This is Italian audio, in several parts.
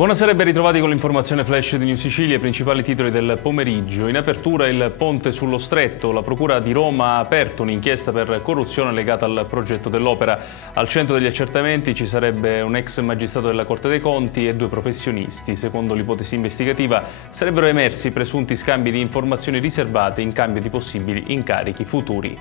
Buonasera e ben ritrovati con l'informazione flash di New Sicilia, i principali titoli del pomeriggio. In apertura il ponte sullo Stretto, la Procura di Roma ha aperto un'inchiesta per corruzione legata al progetto dell'opera. Al centro degli accertamenti ci sarebbe un ex magistrato della Corte dei Conti e 2 professionisti. Secondo l'ipotesi investigativa sarebbero emersi presunti scambi di informazioni riservate in cambio di possibili incarichi futuri.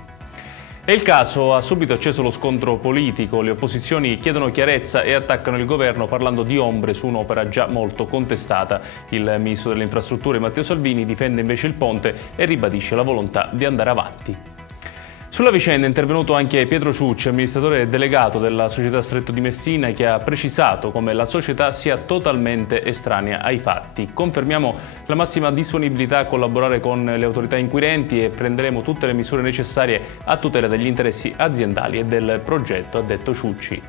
E il caso ha subito acceso lo scontro politico, le opposizioni chiedono chiarezza e attaccano il governo parlando di ombre su un'opera già molto contestata. Il ministro delle infrastrutture Matteo Salvini difende invece il ponte e ribadisce la volontà di andare avanti. Sulla vicenda è intervenuto anche Pietro Ciucci, amministratore delegato della società Stretto di Messina, che ha precisato come la società sia totalmente estranea ai fatti. Confermiamo la massima disponibilità a collaborare con le autorità inquirenti e prenderemo tutte le misure necessarie a tutela degli interessi aziendali e del progetto, ha detto Ciucci.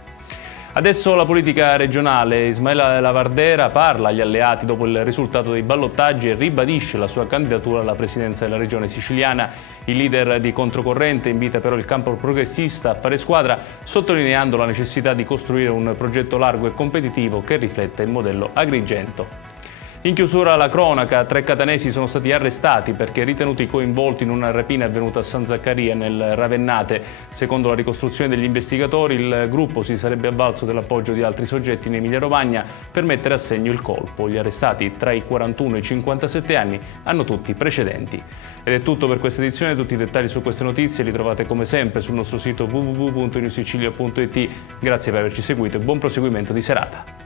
Adesso la politica regionale. Ismaela Lavardera parla agli alleati dopo il risultato dei ballottaggi e ribadisce la sua candidatura alla presidenza della regione siciliana. Il leader di Controcorrente invita però il campo progressista a fare squadra, sottolineando la necessità di costruire un progetto largo e competitivo che rifletta il modello Agrigento. In chiusura la cronaca, 3 catanesi sono stati arrestati perché ritenuti coinvolti in una rapina avvenuta a San Zaccaria nel Ravennate. Secondo la ricostruzione degli investigatori, il gruppo si sarebbe avvalso dell'appoggio di altri soggetti in Emilia-Romagna per mettere a segno il colpo. Gli arrestati, tra i 41 e i 57 anni, hanno tutti precedenti. Ed è tutto per questa edizione, tutti i dettagli su queste notizie li trovate come sempre sul nostro sito www.newsicilia.it. Grazie per averci seguito e buon proseguimento di serata.